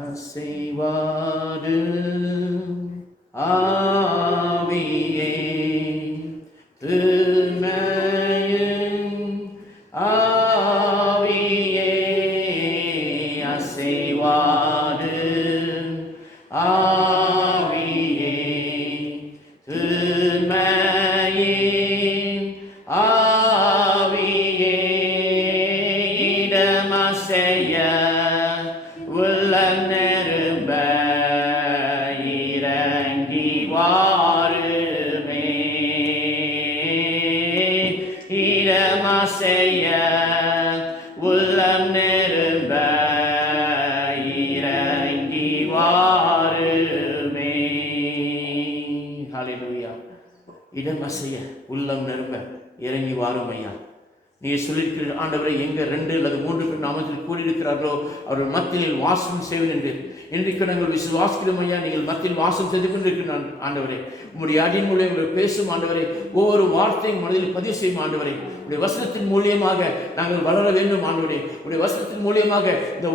அசைவாடு ஆவியே தூய்மையின் ஆவியே அசைவாடு ஆவியே தூய்மையின் ஆவியே இடமசைய உள்ள நெரும்ப இறங்கி வாருமே இடமசைய உள்ளம் நெரும்ப இறங்கி வாருமே. ஹல்லேலூயா. இடமசைய உள்ளம் நெரும்ப இறங்கி வாரும் ஐயா. நீங்கள் சொல்லியிருக்கிற ஆண்டவரை எங்கே 2 அல்லது 3 பேர் நாமத்தில் கூடியிருக்கிறார்களோ அவர்கள் மத்தியில் வாசம் செய்வேன் என்று இன்றைக்கு நாங்கள் விசுவாசிக்கிறோம் ஐயா. நீங்கள் மத்தியில் வாசம் செய்து கொண்டிருக்கிற ஆண்டவரே, உங்களுடைய அடியின் மூலியம் உங்களை பேசும் ஆண்டவரை, ஒவ்வொரு வார்த்தையும் மனதில் பதிவு செய்யும் ஆண்டவரை, உடைய வசனத்தின் மூலியமாக நாங்கள் வளர வேண்டும் ஆண்டவரே. உடைய வசனத்தின் மூலியமாக இந்த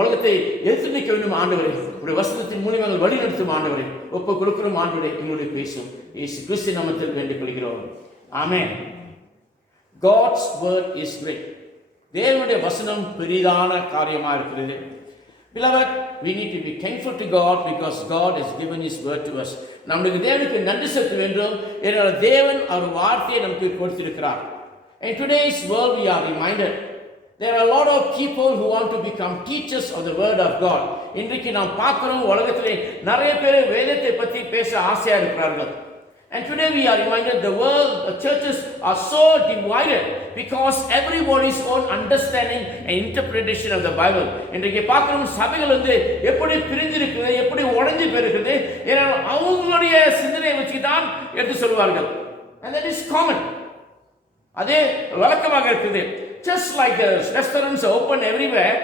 உலகத்தை எடுத்து நிற்க வேண்டும் ஆண்டவரை. உடைய வசனத்தின் மூலியமாக வழி நடத்தும் ஆண்டவரை ஒப்பு கொடுக்கிறோம் ஆண்டவரை. எங்களுடைய பேசும் இயேசு கிறிஸ்து நாமத்தில் வேண்டிக் கொள்கிறோம். ஆமென். God's word is great. தேவனுடைய வசனம் பெரிதான காரியமாக இருக்கிறது. Beloved, we need to be thankful to God because God has given His word to us. நம்முடைய தேவனுக்கு நன்றி செலுத்த வேண்டும். ஏனென்றால் தேவன் அவர் வார்த்தையை நமக்கு கொடுத்திருக்கிறார். In today's world we are reminded there are a lot of people who want to become teachers of the word of God. இன்றைக்கு நாம் பார்க்கிறோம் உலகத்திலே நிறைய பேர் வேதத்தை பற்றி பேச ஆசையா இருக்கிறார்கள். And today we are reminded the world, the churches are so divided because everybody's own understanding and interpretation of the Bible. இன்றைக்கு பார்க்கிறோம் சபைகள் எப்படி பிரிஞ்சிருக்குது, எப்படி உடைஞ்சு போயிருக்குது. ஏன்னா அவங்களுடைய சிந்தனையை வச்சு தான் எடுத்து சொல்வார்கள். And that is common. அதே வழக்கமாக இருக்குது. Just like the restaurants are open everywhere,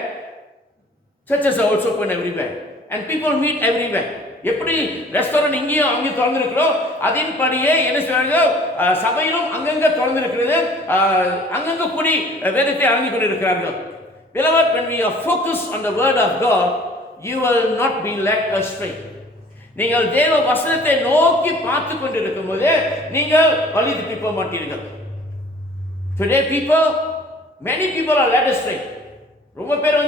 churches are also open everywhere. And people meet everywhere. எப்படி ரெஸ்டாரண்ட் இங்கேயும் அங்கேயும் திறந்திருக்கிறோம், அதன்படியே என்ன செய்வாங்க, சபையிலும் அங்கங்க திறந்திருக்கிறது, அங்கங்க கூடி வேதத்தை அறிந்து கொண்டிருக்கிறார்கள். Beloved, when we are focused on the word of God, you will not be led astray. நீங்கள் தேவ வசனத்தை நோக்கி பார்த்து கொண்டிருக்கும் போது நீங்கள் வழி தப்பி போக மாட்டீர்கள். Today many people are led astray. ரொம்ப பேர்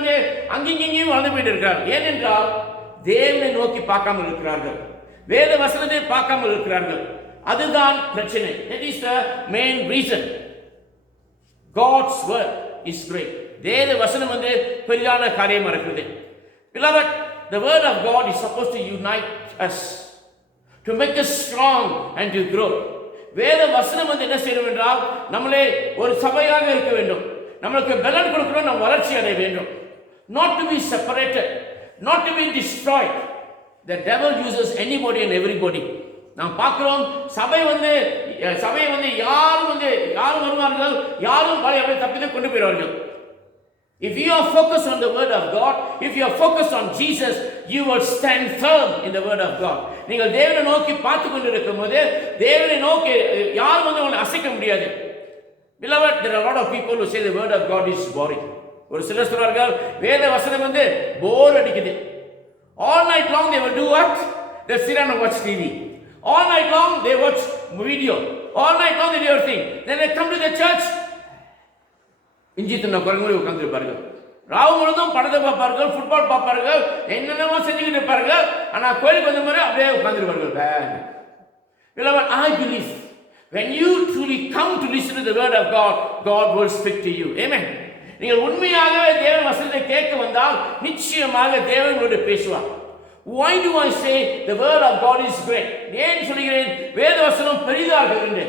அங்கேயும் வளர்ந்து போயிட்டு இருக்காங்க. ஏனென்றால் தேவனை நோக்கி பார்க்காமல் இருக்கிறார்கள், வேத வசனத்தை பார்க்காமல் இருக்கிறார்கள். அதுதான் பிரச்சனை. That is the main reason. God's word is great. தேவ வசனம் பெரிதான காரியமா இருக்குது. Beloved, the word of God is supposed to unite us, to make us strong and to grow. வேத வசனம் என்ன செய்யணும் என்றால் நம்மளே ஒரு சபையாக இருக்க வேண்டும், நம்மளுக்கு பலன் கொடுக்கணும், நம் வளர்ச்சி அடைய வேண்டும். Not to be separated, not to be destroyed. The devil uses anybody and everybody. நாம் பார்க்கிறோம் சபை யாரும் வருவார்கள், யாரும் அப்படியே தப்பித்து கொண்டு போயிடுவார்கள். If you are focused on the word of God, if you are focused on Jesus, you will stand firm in the word of God. நீங்கள் தேவனை நோக்கி பார்த்து கொண்டிருக்கும் போது தேவனை நோக்கி யாரும் உங்களை அசைக்க முடியாது. Beloved, there are a lot of people who say the word of God is boring. ஒரு சிலர் சொல்வார்கள் வேத வசனம் போர் அடிக்குது. All night long they will do what? They sit and watch TV. All night long they watch video. All night long they do everything. Then they come to the church, இஞ்சி தின்ன குரங்கு உட்கார்ந்திருப்பார்கள். ராவு முழுதும் படத்தை பார்ப்பார்கள், ஃபுட்பால் பார்ப்பார்கள், என்னென்னமோ செஞ்சுக்கிட்டு இருப்பார்கள். ஆனா கோயிலுக்கு வந்த மாதிரி அப்படியே உட்கார்ந்திருப்பார்கள். Beloved, I believe when you truly come to listen to the word of God, God will speak to you. Amen. நீங்கள் உண்மையாகவே தேவன் வசனத்தை கேட்க வந்தால் நிச்சயமாக தேவன் உங்களோடு பேசுவார். Why do I say the word of God is great? ஏன் சொல்கிறேன் வேத வசனம் பெரிதாக இருக்கிறது?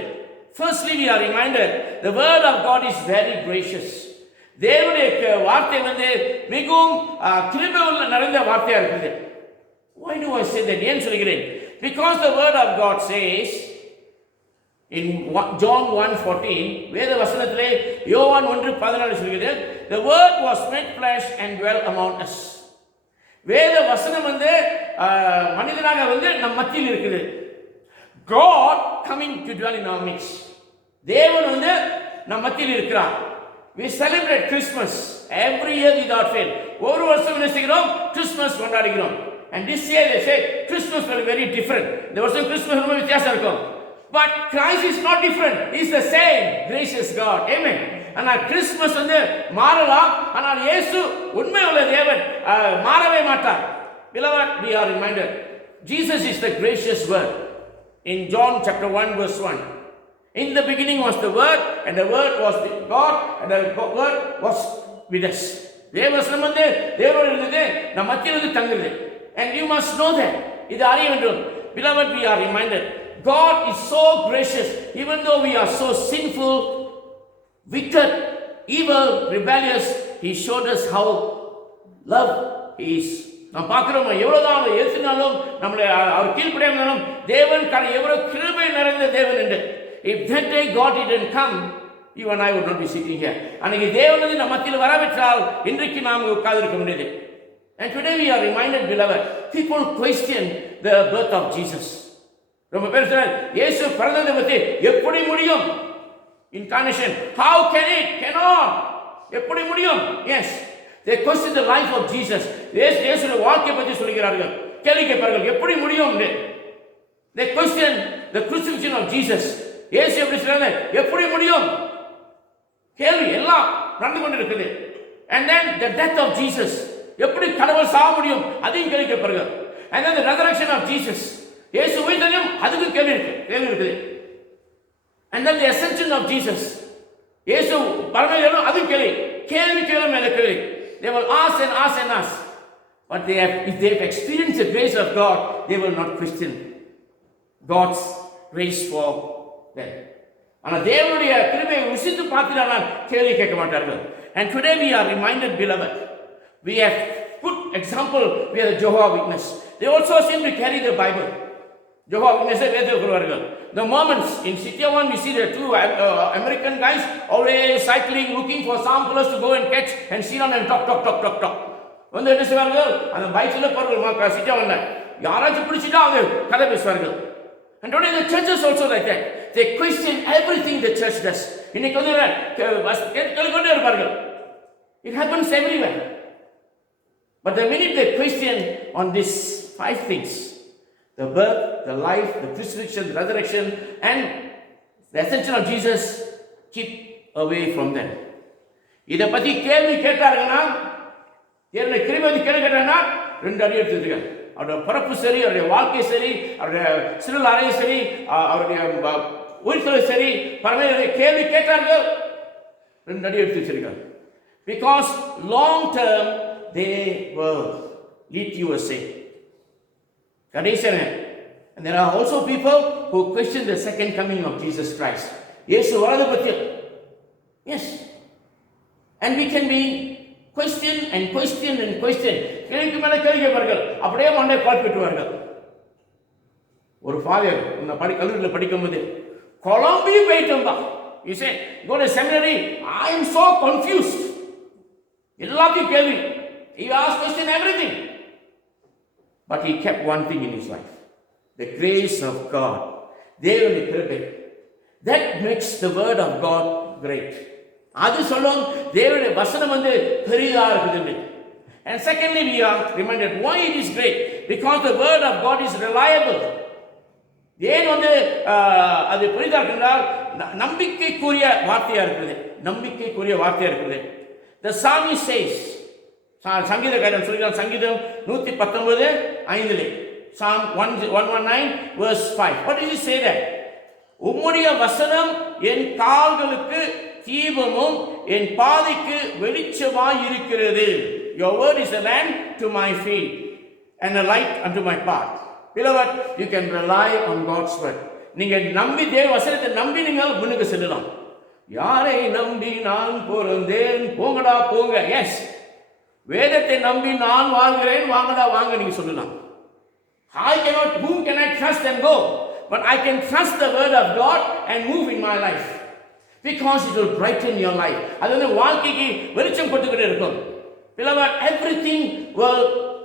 Firstly, we are reminded the word of God is very gracious. தேவனுடைய வார்த்தை மிகவும் கிருபை நிறைந்த வார்த்தையா இருக்குது. Why do I say that? ஏன் சொல்கிறேன்? Because the word of God says in John 1:14, வேத வசனத்திலே யோவான் 1:14 சொல்கிறது, the word was made flesh and dwelt among us. வேத வசனம் மனிதனாக நம் மத்தியில் இருக்குது. God coming to dwell in our midst. தேவன் நம் மத்தியில் இருக்கிறார். We celebrate Christmas. Every year without fail. ஒரு வருஷம் என்ன செய்கிறோம்? கிறிஸ்மஸ் கொண்டாடுகிறோம். And this year they say Christmas will be very different. இந்த வருஷம் கிறிஸ்மஸ் ரொம்ப வித்தியாசம் இருக்கும். But Christ is not different. He is the same gracious God. Amen. ஆனால் கிறிஸ்மஸ் வந்து மாறலாம், ஆனால் இயேசு உண்மையுள்ள தேவன், மாறவே மாட்டார். Beloved, we are reminded Jesus is the gracious word. In John chapter 1 verse 1, in the beginning was the word, and the word was with God, and the word was with us. தேவவசனம் வந்து தேவனோடு இருந்தது, நம் மத்தியில் வந்து தங்குது. And you must know that. இது அறிய வேண்டும். Beloved, we are reminded God is so gracious, even though we are so sinful, wicked, evil, rebellious. He showed us how love is. நாம் பார்க்கிறோம், எவ்வளவுதான் ஏசினாலும் நம்மளை அவர் கீழ்ப்படியாமலும் தேவன் எவ்வளவு கிருபை நிறைந்த தேவன் என்று. If that day God didn't come, you and I would not be sitting here. அன்னைக்கு தேவன் வந்து நம்ம மத்தியில் வரவிட்டால் இன்றைக்கு நாம் உட்கார்ந்திருக்க முடியாது. And today we are reminded, beloved, people question the birth of Jesus. ரொம்ப பேர் சொல்றாங்க, இயேசு பிறந்ததை பற்றி எப்படி முடியும்? Incarnation, how can it? Cannot. எப்படி முடியும்? Yes. They question the life of Jesus. இயேசுவின் வாழ்க்கையை பற்றி சொல்கிறார்கள், கேள்வி கேட்பார்கள், எப்படி முடியும்? They question the crucifixion of Jesus. இயேசு எப்படி சொல்றாங்க, எப்படி முடியும்? கேள்வி எல்லாம் நடந்து கொண்டிருக்குது. And then the death of Jesus, எப்படி கடவுள் சாக முடியும்? அதையும் கேள்வி கேட்பார்கள். And then the resurrection of Jesus, இயேசு உயிர்த்தெழும், அதுக்கு கேள்வி இருக்குது. And then the ascension of Jesus, இயேசு பரமேறினாலும், அதுவும் கேள்வி மேல கேள்வி. They will ask and ask and ask. But if they have experienced the grace of God, they will not question God's grace for them. ஆனால் தேவனுடைய கிருபையை ருசித்து பார்த்தினால் கேள்வி கேட்க மாட்டார்கள். And today we are reminded, beloved, we have good example. We are the Jehovah's Witness. They also seem to carry the Bible. Jehovah's Witness வேதத்தை கொள்வார்கள். The Mormons in City 1, we see the two American guys always cycling, looking for samplers to go and catch and sit on and talk. வந்து என்ன செய்வார்கள்? அந்த பைக்கில் போவார்கள். City 1 யாராச்சும் பிடிச்சிட்டா அவங்க கதை பேசுவார்கள். And today the churches also like that. They question everything the church does. இன்னைக்கு வந்து கேட்டுக்கொண்டே இருப்பார்கள். It happens everywhere. But the minute they question on these 5 things, the birth, the life, the crucifixion, the resurrection, and the ascension of Jesus, keep away from them. இதை பற்றி கேள்வி கேட்டார்கள்னா, தேவனுடைய கிருபை கேள்வி கேட்டாங்கன்னா 2 அடி எடுத்துருக்காங்க. அவருடைய பிறப்பு சரி, அவருடைய வாழ்க்கை சரி, அவருடைய சிறுல் அறை சரி, அவருடைய உயிர்த்தொழில் சரி, பரமேறிய கேள்வி கேட்டார்கள், 2 அடி எடுத்து வச்சிருக்காங்க. Because long term they will lead you astray. And there are also people who question the second coming of Jesus Christ. Yes, yes. And we can be question. கேள்விக்கு மேல கேள்வி கேட்பார்கள், அப்படியே மண்டை குழப்பிட்டுவார்கள். ஒரு ஃபாதர் கல்லூரியில் படிக்கும்போது கொலம்பியா போயிட்டு he said, go to seminary, I am so confused. எல்லாத்தையும் கேள்வி. He asked question everything. But he kept one thing in his life, the grace of God. தேவனுடைய கிருபை. That makes the word of God great. அது சொல்லும் தேவனுடைய வசனம் வந்து பெரிதா இருக்குது. And secondly, we are reminded why it is great, because the word of God is reliable. ஏன் வந்து அது பெரிதா இருந்தால் நம்பிக்கைக்குரிய வார்த்தையா இருக்குது. The psalmist says, சங்கீதக்காரன் சொல்கிறான், சங்கீதம் 119:5, Psalm 119 verse 5. What does he say there? உம்முடைய வசனம் என் கால்களுக்கு தீபமும் என் பாதைக்கு வெளிச்சமாய் இருக்கிறது. Your word is a lamp to my feet and a light unto my path. Beloved, you can rely on God's word. நீங்கள் நம்பி தேவ வசனத்தை நம்பி நீங்கள் முன்னுக்கு செல்லலாம். யாரை நம்பி நான் பிறந்தேன், போங்கடா போங்க. எஸ், வேதத்தை நம்பி நான் வாழ்கிறேன், வாங்கடா வாங்க நீங்க சொல்லலாம். whom can I trust and go? But I can trust the word of God and move in my life, because it will brighten your life. அது வந்து வாழ்க்கைக்கு வெளிச்சம் கொடுத்துக்கிட்டே இருக்கும். Beloved, everything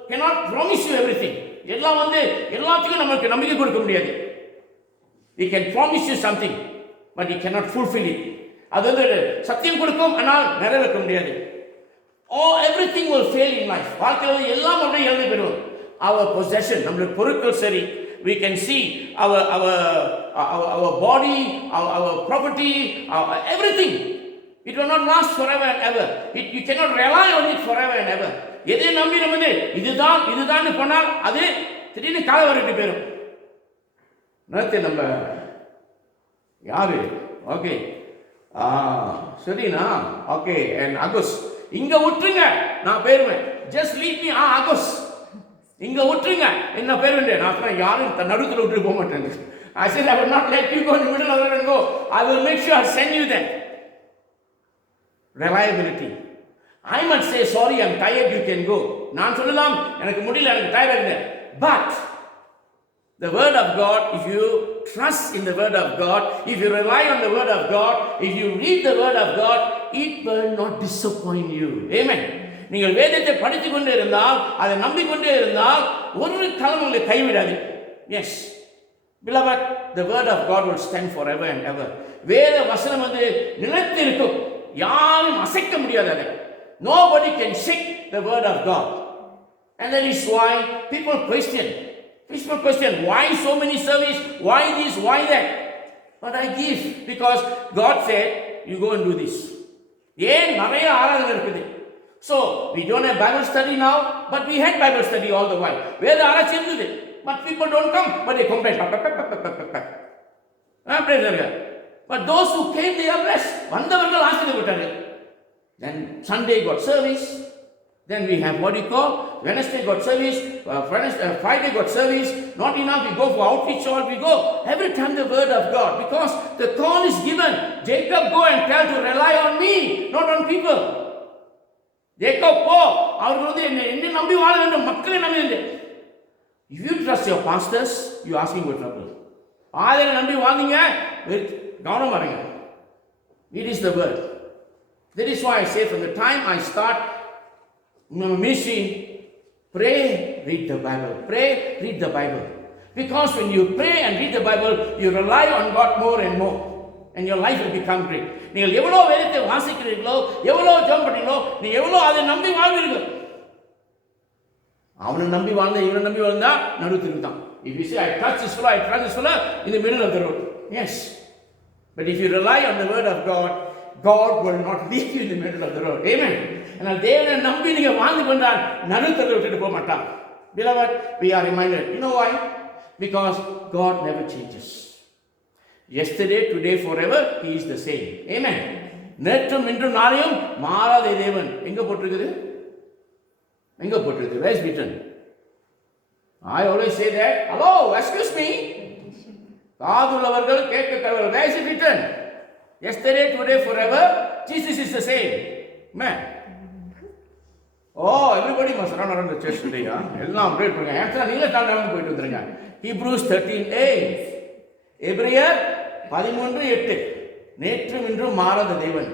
cannot promise you everything. எல்லாம் வந்து எல்லாத்துக்கும் நமக்கு நம்பிக்கை கொடுக்க முடியாது. He can promise you something, but he cannot fulfill it. அது வந்து சத்தியம் கொடுக்கும், ஆனால் நிறைவேற்ற முடியாது. everything will fail in life. வாழ்க்கையில் எல்லாம் அப்படியே இழந்து போயிடும். Our possession, நம்முடைய பொருட்கள் சரி, we can see our body, our property, everything. It will not last forever and ever. You cannot rely on it forever and ever. எதை நம்பி நம்ம இதுதான் பண்ணால் அது திடீர்னு கால வரைக்கும் போயிடும். நேற்று நம்ம யாரு ஓகே சரிண்ணா ஓகே அண்ட் அகோஸ் இங்க விட்டுருங்க நான் போயிருவேன். ஜஸ்ட் லீவ் மீ அகோஸ் இங்க விட்டுருங்க என்ன போயிருவேன். நான் சொன்னேன் யாரும் நடுத்துல விட்டு போக மாட்டேன். I said I will not let you go in the middle of the road and go. I will make sure I send you there. Reliability. I must say sorry, I'm tired, you can go. நான் சொல்லலாம் எனக்கு முடியல எனக்கு டயர்டா இருக்கு. But the word of God, if you trust in the word of God, if you rely on the word of God, if you read the word of God, it will not disappoint you. Amen. நீங்கள் வேதத்தை படித்துக் கொண்டே இருந்தால் அதை நம்பிக்கொண்டே இருந்தால் ஒரு காலம் உங்களை கைவிடாது. Yes. Beloved, the word of God will stand forever and ever. வேத வசனம் வந்து நிலைத்து இருக்கும். யாரும் அசைக்க முடியாது அதை. Nobody can shake the word of God. And that is why people question, why so many service, why this, why that. But I give because God said you go and do this. ஏன் நிறைய ஆராதனை இருக்குது. So we don't have Bible study now, but we had Bible study all the while. வேத ஆராய்ச்சி இருந்தது. But people don't come, but they complain. But those who came, they are blessed. வந்தவர்கள் ஆசீர்வதிக்கப்பட்டார்கள். Then Sunday got service. Then we have what you call Wednesday got service. Friday got service. Not enough, we go for outreach or we go. Every time the word of God. Because the call is given. Jacob, go and tell to rely on me, not on people. Jacob, go. அவர்கள் வந்து என்ன நம்பி வாழ வேண்டும், மக்களை நம்பி வேண்டும். If you trust your pastors, you are asking for trouble. ஆதரை நம்பி வாழ்ந்தீங்க கவனம் பாருங்க. It is the word. That is why I say from the time I start ministry, pray, read the Bible. Pray, read the Bible. Because when you pray and read the Bible, you rely on God more and more. And your life will become great. நீங்கள் எவ்வளோ வேதத்தை வாசிக்கிறீர்களோ, எவ்வளோ ஜெபம் பண்ணீங்களோ, நீங்க எவ்வளோ அதை நம்பி வாழ்வீர்கள். அவனை நம்பி வாழ்ந்த இவனை நம்பி வாழ்ந்தா நடுத்துக்கு தான். If you say I trust this fellow, in the middle of the road. Yes. But if you rely on the word of God, God will not leave you in the middle of the road. Amen. ஆனால் தேவனை நம்பி நீங்க வாழ்ந்து கொண்டால் நடுத்தரத்தை விட்டுட்டு போக மாட்டான். Beloved, we are reminded. You know why? Because God never changes. Yesterday, today, forever, He is the same. Amen. நேற்றும் இன்றும் நாளையும் மாறாத தேவன். எங்க போட்டிருக்குது? Where is written? I always say that. Hello, excuse me. காதுள்ளவர்கள் கேட்க கடவுள். Where is it written? Yesterday, today, forever, Jesus is the same. Man. Oh, everybody must run around the church today. எல்லாம் ப்ரே பண்ணுங்க. ஆக்சுவலா நீங்க நடந்து போயிட்டு வந்துருங்க. Hebrews 13:8. எபிரேயர் 13:8. நேற்றும் இன்றும் மாறாத தேவன்.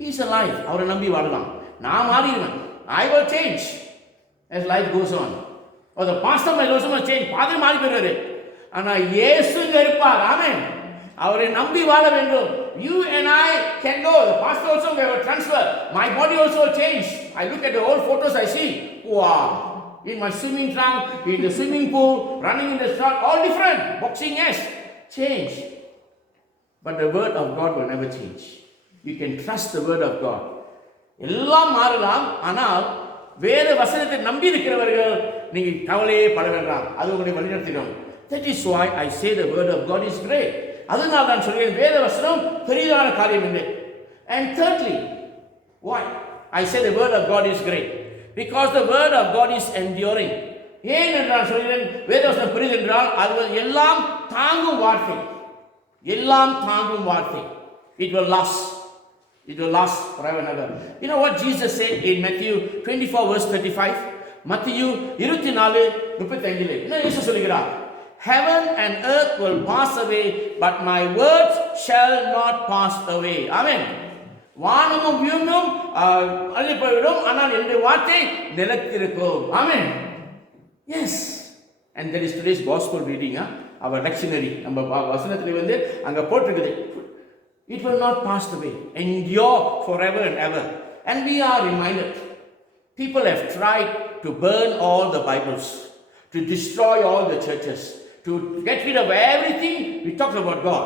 He is alive. அவரை நம்பி வாழலாம். நான் மாறிடுவேன். I will change as life goes on. Or the pastor may also change. பாதிரி மாறி போயிடுவாரு. ஆனா இயேசுங்க இருப்பார். ஆமென். அவரை நம்பி வாழ வேண்டும். You and I can go. The pastor also gave a transfer. My body also changed. I look at the old photos I see. Wow. In my swimming trunk, in the swimming pool, running in the street, all different. Boxing, yes. Change. But the word of God will never change. You can trust the word of God. எல்லாம் மாறலாம். ஆனால் வேத வசனத்தை நம்பி இருக்கிறவர்கள் நீங்க கவலையே பட வேண்டாம். அது உங்களை வழிநடத்திடும். That is why I say the word of God is great. அதனால் நான் சொல்கிறேன் வேத வசனம் பெரிதான காரியம் இல்லை. And thirdly, why I say the word of God is great? Because the word of God is enduring. ஏன் என்று நான் சொல்கிறேன் வேத வசனம் பெரிது என்றால் அது எல்லாம் தாங்கும் வார்த்தை. It will last. It will last forever and ever. You know what Jesus said in Matthew 24 verse 35? Matthew 24:35. என்ன இயேசு சொல்கிறார்? Heaven and earth will pass away, but my words shall not pass away. Amen. வானமும் பூமியும் அழிந்து போய்விடும், ஆனால் என்னுடைய வார்த்தை நிலைத்திருக்கும். Amen. Yes. And that is today's gospel reading. Our lectionary. நம்ம வசனத்திலே வந்து அங்க போட்டிருக்குது. It will not pass away. Endure forever and ever. And we are reminded. People have tried to burn all the Bibles, to destroy all the churches, to get rid of everything we talked about God.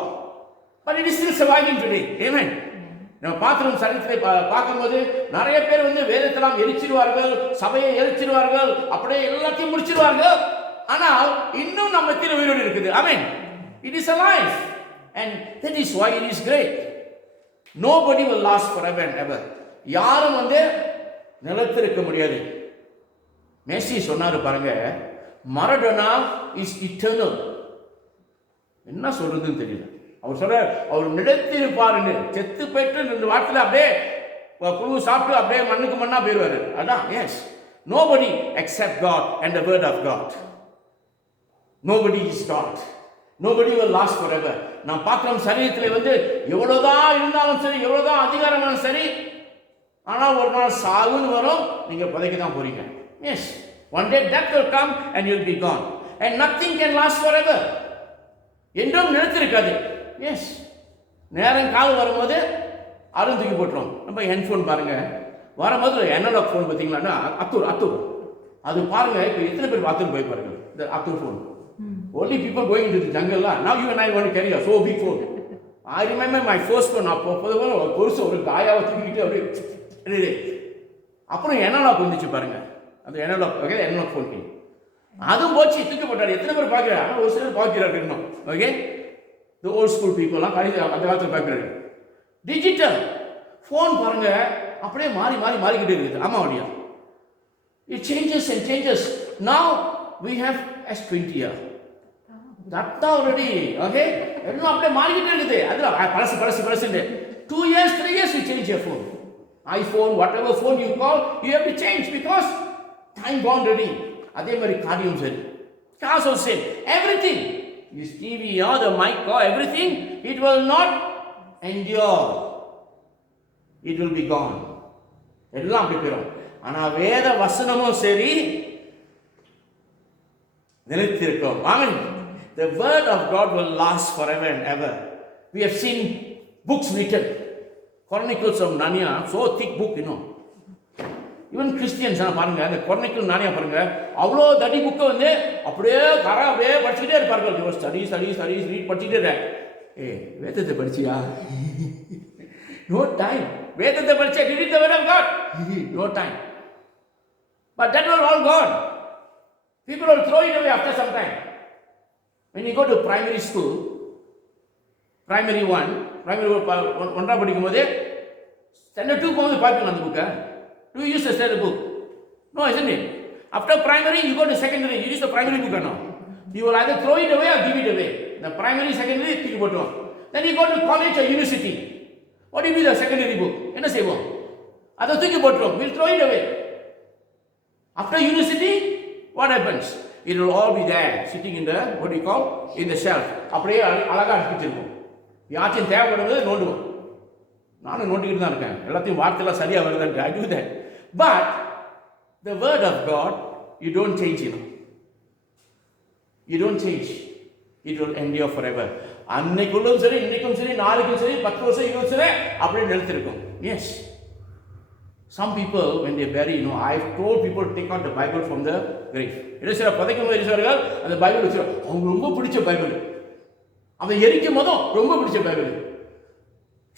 But it is still surviving today. Amen. நம்ம பாத்திரம் சரித்திரை பார்க்கும்போது நிறைய பேர் வேதத்தெல்லாம் எரிச்சிருவார்கள், சபையை எரிச்சிருவார்கள், அப்படியே எல்லாத்தையும் முடிச்சிருவார்கள். ஆனால் இன்னும் நம்ம உயிரோடு இருக்குது. Amen. It is alive. And that is why it is great. Nobody will last forever and ever. யாரும் நிலைத்திருக்க முடியாது. மெஸ்ஸி சொன்னாரு பாருங்க, மரடோனா இஸ் இட்டர்னல். என்ன சொல்றதுன்னு தெரியல. அவர் சொல்ற அவர் நிலைத்திருப்பாருன்னு, செத்து போயிட்டு 2 வாரத்தில் அப்படியே புழு சாப்பிட்டு அப்படியே மண்ணுக்கு மண்ணா போயிடுவாரு. அதான் yes. Nobody except God and the word of God. Nobody is God. Nobody will last forever. நான் பார்க்கிறோம் சரீரத்தில் எவ்வளவுதான் இருந்தாலும் சரி, எவ்வளவுதான் அதிகாரமானாலும் சரி, ஆனால் ஒரு நாள் சாவுன்னு வரும், நீங்க புதைக்க தான் போறீங்க. S. One day death will come and you will be gone. And nothing can last forever. என்றும் நிலைத்திருக்காது. எஸ். நேரம் காலம் வரும்போது அருண் தூக்கி போட்டுரும். நம்ம ஹெட்ஃபோன் பாருங்க, வரும்போது அனலாக் ஃபோன் பார்த்தீங்களா, அத்தூர் அது பாருங்க. இப்போ எத்தனை பேர் பார்த்துட்டு போய் பாருங்க இந்த Attur phone. Only people going into the jungle. Now you and I want to carry a so big phone. I remember my first phone. பொருசு ஒரு காயாவை தூக்கிட்டு அப்படியே அப்புறம் அனலாக் வந்துச்சு பாருங்க. அந்த அனலாக் ஃபோன் அதுவும் போச்சு, தூக்கி போட்டாரு. எத்தனை பேர் பார்க்கிறாரு? ஆனால் ஒரு சிலர் பார்க்கிறாரு இன்னும். ஓகே, தி ஓல்ட் ஸ்கூல் பீப்புள்லாம் அந்த காலத்தில் பார்க்கிறாரு. டிஜிட்டல் ஃபோன் பாருங்க, அப்படியே மாறிக்கிட்டே இருக்குது. ஆமா வழியா it changes and changes. Now we have S20. That already, okay, எல்லாம் அப்படியே மாறிக்கிட்டே இருக்குது. அதெல்லாம் பழசு 2 years 3 years you change your phone. iPhone, whatever phone you call, you have to change because time gone already. அதே மாதிரி காரியம் சரி, cars also same, everything, this TV or the mic or everything, it will not endure, it will be gone. எல்லாம் அப்படி போயிடும். ஆனா வேத வசனமும் சரி நிலைத்திருக்கும். Amen. The word of God will last forever and ever. We have seen books written, Chronicles of Narnia, so thick book, you know. Even Christians பாருங்க, அந்த Chronicles of Narnia பாருங்க, அவ்வளோ தடி புக்கை அப்படியே அப்படியே படிச்சுக்கிட்டே இருப்பார்கள். ஸ்டடீஸ் ரீட் படிச்சுக்கிட்டே. வேதத்தை படிச்சியா? No time. வேதத்தை படிச்சா did it the word of God? No time. But that was all gone. People will throw it away after some time. When you go to primary school, primary 1 படிக்கும் போது standard 2 போகும்போது பார்ப்பீங்க அந்த புக்கை. Do you use the standard book? No, isn't it? After primary, you go to secondary, you use the primary book or no? You will either throw it away or give it away. The primary, secondary, தூக்கி போட்டுருவோம். Then you go to college or university. What do you do with the secondary book? என்ன செய்வோம்? அதை தூக்கி போட்டுருவோம். We'll throw it away. After university, what happens? It will all be there, sitting in the, what do you call, in the shelf. அப்படியே அழகாக அடிச்சிருக்கும். யாச்சும் தேவைப்படுறது நோண்டுவோம். நானும் நோண்டிக்கிட்டு தான் இருக்கேன். எல்லாத்தையும் வார்த்தையெல்லாம் சரியாக வருதுன்ட்டு. I do that. But the word of God, you don't change it. You don't change. It will endure forever. அன்னைக்குள்ளும் சரி, இன்னைக்கும் சரி, நாளைக்கும் சரி, 10 வருஷம் 20 வருஷம் அப்படியே நிறுத்திருக்கும். Yes. Some people, when they bury, I've told people to take out the Bible from the grave. என்ன சில புதைக்கும் போது அந்த பைபிள் வச்சிருக்காங்க. அவங்க ரொம்ப பிடிச்ச பைபிள். அவன் எரிக்கும் போதும் ரொம்ப பிடிச்ச Bible.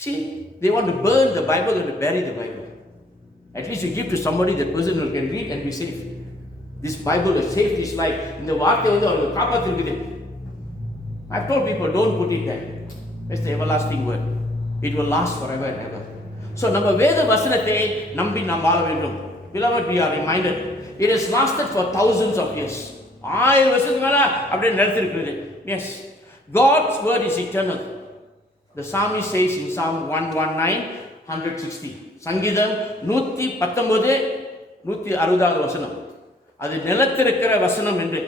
See, they want to burn the Bible and to bury the Bible. At least you give to somebody, that person who can read and be safe. This Bible has saved his life. இந்த வார்த்தை அவருக்கு காப்பாத்திருக்குது. I've told people, don't put it there. It's the everlasting word. It will last forever and ever. So நம்ம வேத வசனத்தை நம்பி நாம் வாழ வேண்டும். Beloved, we are reminded, it has lasted for thousands of years. 1000 வருஷத்துக்கு மேல அப்படியே நிலைத்திருக்கிறது. Yes, God's word is eternal. The psalmist says in Psalm 119, 160. சங்கீதம் 119, 160 வசனம். அது நிலைத்திருக்கிற வசனம் என்று.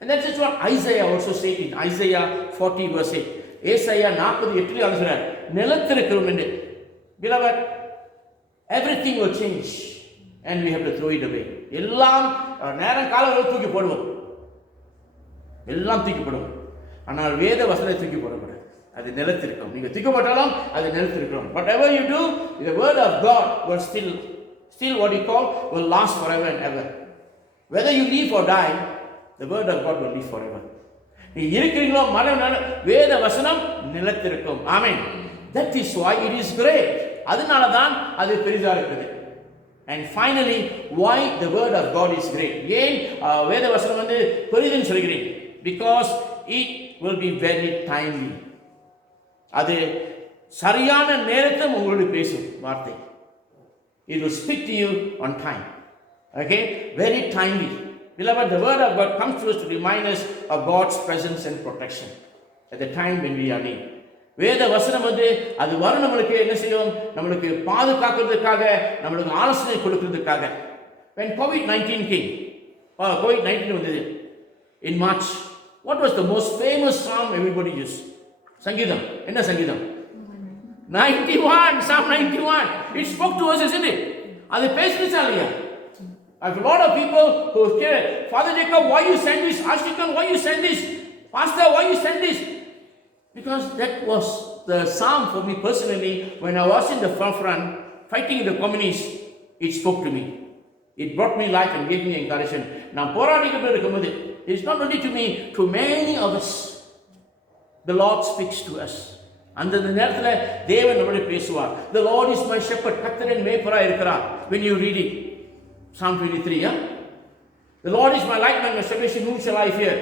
And that's just what Isaiah also said in Isaiah 40 verse 8. ஏசாயா 48 சொல்றார், நிலைத்திருக்கிறோம் என்று. Beloved, everything will change and we have to throw it away. எல்லாம் நேரம் காலம் தூக்கி போடுவோம். எல்லாம் தூக்கி போடுவோம். ஆனால் வேத வசனத்தை தூக்கி போடக்கூடாது. அது நிலைத்திருக்கும். நீங்க தூக்கி போட்டாலும் அது நிலைத்திருக்கும். Whatever you do, the word of God will still still what you call will last forever and ever. Whether you live or die, the word of God will live forever. நீ இருக்கிறீங்களோ மரண வேத வசனம் நிலைத்திருக்கும். ஆமென். That is why it is great. அதனால தான் அது பெரிதா இருக்குது. And finally, why the word of God is great? ஏன் வேத வசனம் வந்து பெரிதுன்னு சொல்கிறேன்? Because it will be very timely. அது சரியான நேரத்தில் உங்களோடு பேசும் வார்த்தை. It will speak to you on time. Okay? Very timely. Beloved, the word of God comes to us to remind us of God's presence and protection at the time when we are need. வேத வசனம் வந்து அது வரும் நம்மளுக்கு என்ன செய்யும்? நம்மளுக்கு பாதுகாக்கிறதுக்காக, நம்மளுக்கு ஆலோசனை கொடுக்கிறதுக்காக. When COVID-19 came, COVID-19 வந்தது in March, what was the most famous psalm everybody used? சங்கீதம். என்ன சங்கீதம்? 91, Psalm 91. It spoke to us, isn't it? அது பேசுச்சா இல்லையா? I have a lot of people who say, Father Jacob, why you send this? Ashtikan, why you send this? Pastor, why you send this? Because that was the psalm for me personally. When I was in the front fighting the communists, it spoke to me. It brought me life and gave me encouragement. Now, it's not only to me, to many of us. The Lord speaks to us. அந்த நேரத்தில் தேவன் நம்மளோட பேசுவார். The Lord is my shepherd. கர்த்தரின் மேய்ப்பராய் இருக்கிறார். When you read it, Psalm 23, yeah? The Lord is my light and my salvation, whom shall I fear?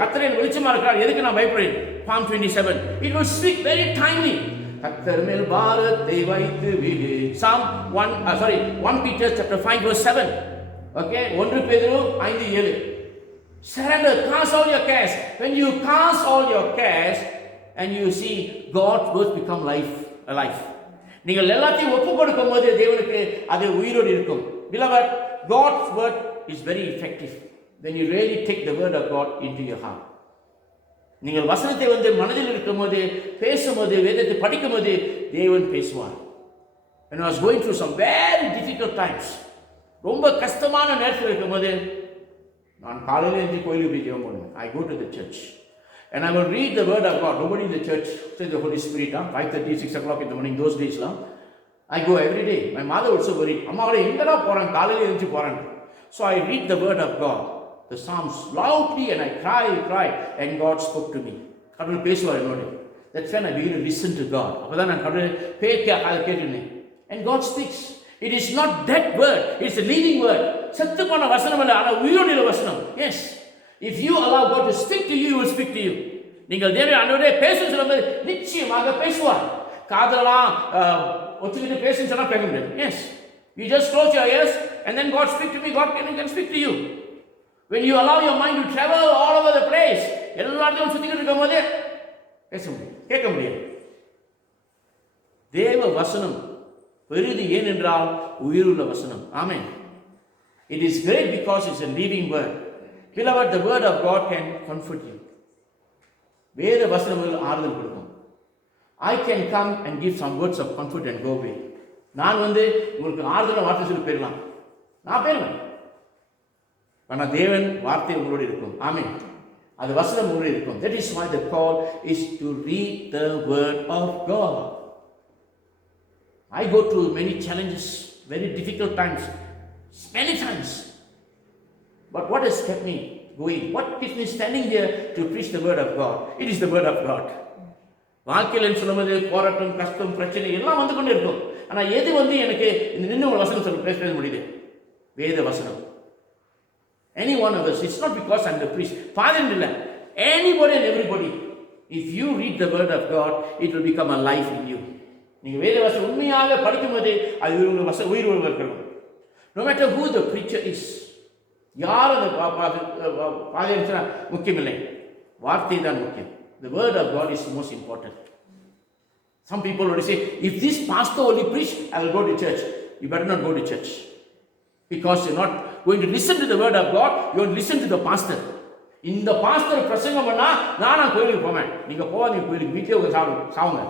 கர்த்தரின் வெளிச்சமா இருக்கிறார், எதுக்கு நான் பயப்படுறேன்? Psalm 27. It will speak very timely. கர்த்தர் மேல் பாரத்தை வைத்து விடு. Psalm 1 Peter chapter 5 verse 7. Okay, 1 பேதுரு 5:7. Surrender, cast all your cares. When you cast all your cares and you see God's words become alive. நீங்கள் எல்லாத்தையும் ஒப்பு கொடுக்கும் போது தேவனுக்கு அது உயிரோடு இருக்கும். Beloved, God's word is very effective when you really take the word of God into your heart. நீங்கள் வசனத்தை வந்து மனதில் இருக்கும்போது, பேசும்போது, வேதத்தை படிக்கும்போது தேவன் பேசுவார். When I was going through some very difficult times, ரொம்ப கஷ்டமான நேரத்தில் இருக்கும்போது நான் காலையில் எழுந்து கோயிலுக்கு போய் ஜெபம் பண்ணுவேன். I go to the church and I will read the word of God. Nobody in the church says the Holy Spirit, 5:30, 6 o'clock in the morning, those days. I go every day. My mother also worried. அம்மாவோட எங்கடா போகிறான், காலையில் எழுந்து போகிறான். So I read the word of God, the Psalms loudly, and I cry, and God spoke to me. கடவுள் பேசுவார் என்னோட. That's when I begin to listen to God. அப்பதான் நான் கடவுள் கேட்டுனேன். And God speaks. It is not dead word, it's a living word. செத்து போன வசனம் அல்ல, ஆனா உயிருள்ள வசனம். Yes. If you allow God to speak to you, he will speak to you. நீங்கள் தேவனுடைய ஆண்டவரே பேசுன்னு சொல்லும்போது நிச்சயமாக பேசுவார். காதலாம் ஒத்துக்கிட்டு பேசுன்னு சொன்னா பேச முடியாது. Yes. You just close your ears and then God speak to me, God can speak to you. When you allow your mind to travel all over the place, எல்லா இடத்தையும் சுத்திக்கிட்டு இருக்கும்போது பேச முடியும், கேட்க முடியாது. தேவ வசனம் பெரிது ஏனென்றால் உயிருள்ள வசனம். ஆமென். It is great because it's a living word. Beloved, the word of God can comfort you. வேத வசனங்கள் ஆறுதல் கொடுக்கும். I can come and give some words of comfort and go away. நான் வந்து உங்களுக்கு ஆறுதலான வார்த்தை சொல்லி போயிடலாம், நான் போயிடுவேன். ஆனால் தேவன் வார்த்தை உங்களோடு இருக்கும். ஆமென். அது வசனம் உங்களோடு இருக்கும். That is why the call is to read the word of God. I go through many challenges, very difficult times, many times. But what has kept me going? What keeps me standing here to preach the word of God? It is the word of God. வாழ்க்கையில் சொல்லும்போது போராட்டம், கஷ்டம், பிரச்சனை எல்லாம் வந்து கொண்டு இருக்கும். ஆனால் எது வந்து எனக்கு இந்த நின்று ஒரு வசனம் சொல்ல பேச முடியுது? வேத வசனம். Any one of us. It's not because I'm the priest. Father இல்ல. Anybody and everybody. If you read the word of God, it will become alive in you. நீங்கள் வேத வசனம் உண்மையாக படிக்கும்போது அது உங்கள் உயிர் இருக்கிறது. No matter who the preacher is, யார் அந்த பாதையா முக்கியம் இல்லை, வார்த்தை தான் முக்கியம். The word of God is most important. Some people would say, if this pastor only preach, I will go to church. You better not go to church, because you're not going to listen to the word of God, you will listen to the pastor. இந்த pastor பிரசங்கம் பண்ணா நானும் கோயிலுக்கு போவேன். நீங்க போவாதீங்க கோயிலுக்கு, வீட்டிலே உங்க சாவுங்க.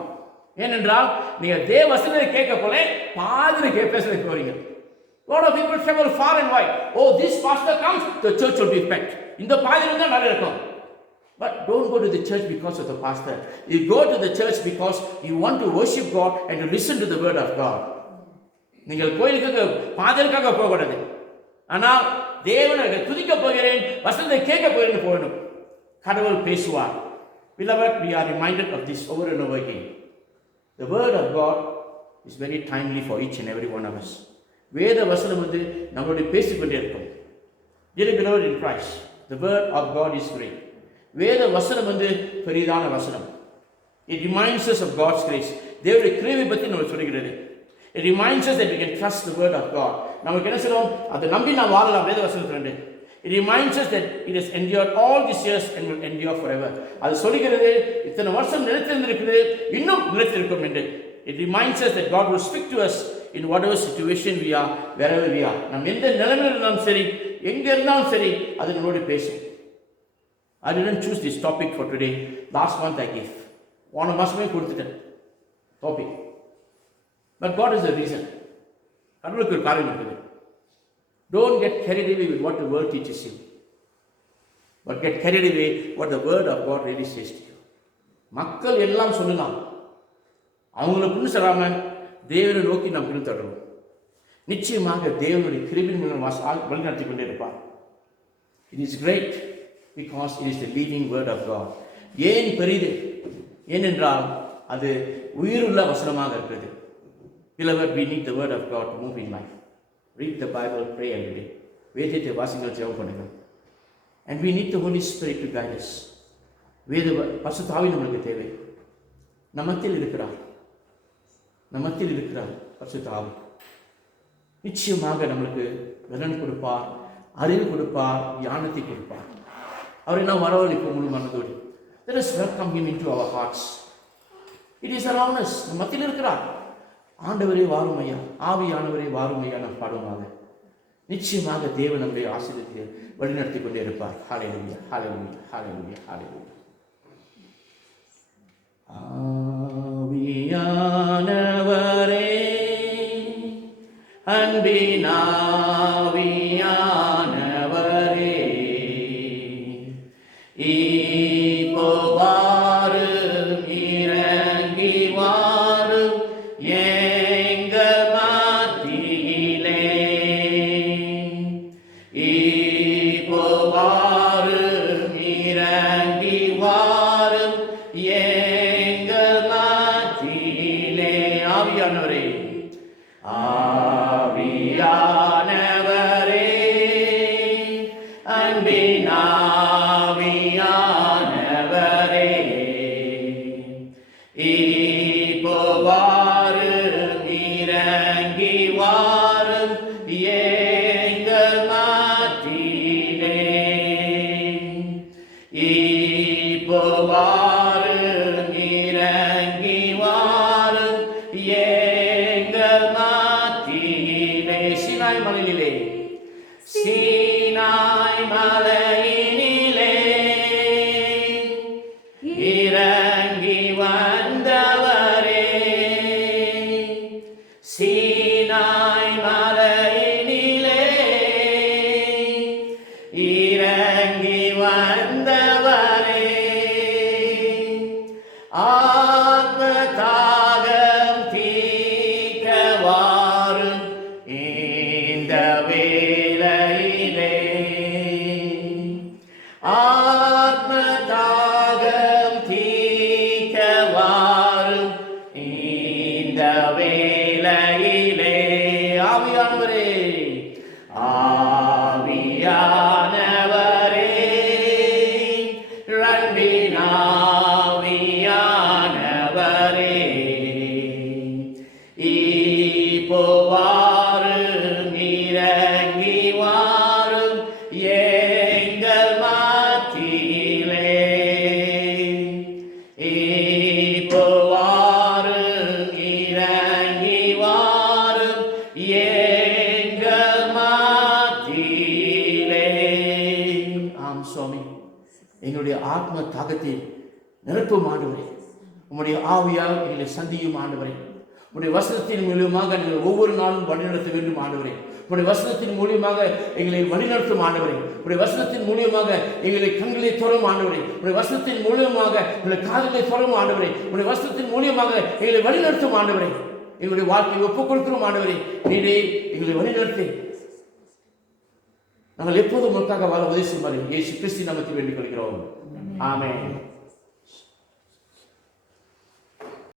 ஏனென்றால் நீங்க தேவ வசனத்தை கேட்க போல பாதியில பேசுறதுக்கு போறீங்க. Lot of people travel far and wide. Oh, this pastor comes, the church will be packed. இந்த பாதியில தான் நல்லா இருக்கும். But don't go to the church because of the pastor. You go to the church because you want to worship God and to listen to the word of God. நீங்கள் கோயிலுக்காக பாதலுக்காக போகக்கூடாது. ஆனால் தேவனை துதிக்க போகிறேன், வசனத்தை கேட்க போகிறேன் போகணும். கடவுள் பேசுவார். Beloved, we are reminded of this over and over again. The word of God is very timely for each and every one of us. வேத வசனம் நம்மளுடைய பேசிக்கொண்டே இருக்கும். Dear beloved in Christ, the word of God is great. வேத வசனம் பெரிதான வசனம். It reminds us of God's grace. தேவனுடைய கிருபை பற்றி நம்ம சொல்கிறது. It reminds us that we can trust the word of God. நமக்கு என்ன சொல்றோம்? அதை நம்பி நாம் வாழலாம். வேத வசனத்திலிருந்து It reminds us that it has endured all these years and will endure forever. அது சொல்கிறது இத்தனை வருஷம் நிலைத்திருந்திருக்குது, இன்னும் நிலைத்திருக்கும் என்று. It reminds us that God will speak to us in whatever situation we are, wherever we are. நாம் எந்த நிலைமையில் இருந்தாலும் சரி, எங்க இருந்தாலும் சரி, அது நம்மோடு பேசும். I didn't choose this topic for today. Last month I gave. போன மாசமே கொடுத்துட்டேன் topic. But God is the reason. கடவுளுக்கு ஒரு காரணம் இருக்குது. Don't get carried away with what the world teaches you, but get carried away what the word of God really says to you. மக்கள் எல்லாம் சொல்லலாம், அவங்களுக்கு சொல்லாம தேவனை நோக்கி நாம் பின்தொடரும். நிச்சயமாக தேவனுடைய கிருபையின் மூலம் வழிநடத்தி கொண்டே இருப்பார். It is great because it is the living word of God. ஏன் பெரிது? ஏனென்றால் அது உயிருள்ள வசனமாக இருக்கிறது. Beloved, we need the word of God to move in life. Read the Bible, pray every day. வேதத்தை வாசிங்கள், ஜெபம் பண்ணுங்கள். And we need the Holy Spirit to guide us. பரிசுத்த ஆவி நமக்கு தேவை. நம்மத்தில் இருக்கிறார் பரிசுத்த ஆவி. நிச்சயமாக நம்மளுக்கு பலன் கொடுப்பார், அறிவு கொடுப்பார், ஞானத்தை கொடுப்பார். அவரை நாம் வரவழைப்போம் முழு மனதோடு. Let us welcome him into our hearts. It is around us. நம் மத்தியில் இருக்கிறார். ஆண்டவரே வாரும் ஐயா, ஆவியானவரே வாரும் ஐயா நாம் பாடுவாங்க. நிச்சயமாக தேவன் நம்முடைய ஆசீர்வாதத்தை வழிநடத்தி கொண்டே இருப்பார். ஹல்லேலூயா, ஹல்லேலூயா, ஹல்லேலூயா, ஹல்லேலூயா. ஆவியானவரே, அன்பின் ஆவியானவரே, இப்போ வாரும், இறங்கி வாரும் எங்கள் மத்தியிலே. இப்போ வாரும், இறங்கி வாரும் எங்கள் மத்தியிலே. ஆவியானவரே, ஆவியானவரே, அன்பின் ஆவியானவரே, இப்போ வாரும், இறங்கி வாரும் எங்கள் மத்தியிலே. இப்போ வாரும், இறங்கி வாரும் எங்கள் மத்தியிலே. சீனாய் மலையிலே, சீனாய் மலையினிலே இறங்கி வந்தவரே, சீனாய் மலையினிலே இறங்கி வந்தவரே, ஆத்ம தாகம் தீர்க்க வாரும் இந்த வேளையிலே. ஆத்ம தாகம் தீர்க்க வாரும் இந்த வேளையிலே. ஆவியானவரே, ஆவியானவரே, அன்பின் ஆவியானவரே, இப்போ வாரும், இறங்கி வாரும் எங்கள் மத்தியிலே. இப்போ வாரும், இறங்கி வாரும் எங்கள் மத்தியிலே. ஆம் சுவாமி, எங்களுடைய ஆத்ம தாகத்தை நிரப்பும் ஆண்டவரே, உம்முடைய ஆவியால் எங்களை சந்தியும் ஆண்டவரே. உடைய வசனத்தின் மூலியமாக நீங்கள் ஒவ்வொரு நாளும் வழிநடத்த வேண்டும் ஆண்டவரே. உடைய வசனத்தின் மூலியமாக எங்களை வழிநடத்தும் ஆண்டவரே. உடைய வசனத்தின் மூலியமாக எங்களை கண்களை தொடும் ஆண்டவரே. உடைய வசனத்தின் மூலியமாக எங்களை காதுகளை தொடும் ஆண்டவரே. உடைய வசனத்தின் மூலியமாக எங்களை வழிநடத்தும் ஆண்டவரே. எங்களுடைய வாழ்க்கையை ஒப்புக் கொடுக்கிறோம் ஆண்டவரே. நீரே எங்களை வழிநடத்தி நாங்கள் எப்போதும் உங்களுக்காக வாழ உதவி செய்யுமாறு இயேசு கிறிஸ்து நாமத்தில் வேண்டிக் கொள்கிறோம். ஆமென்.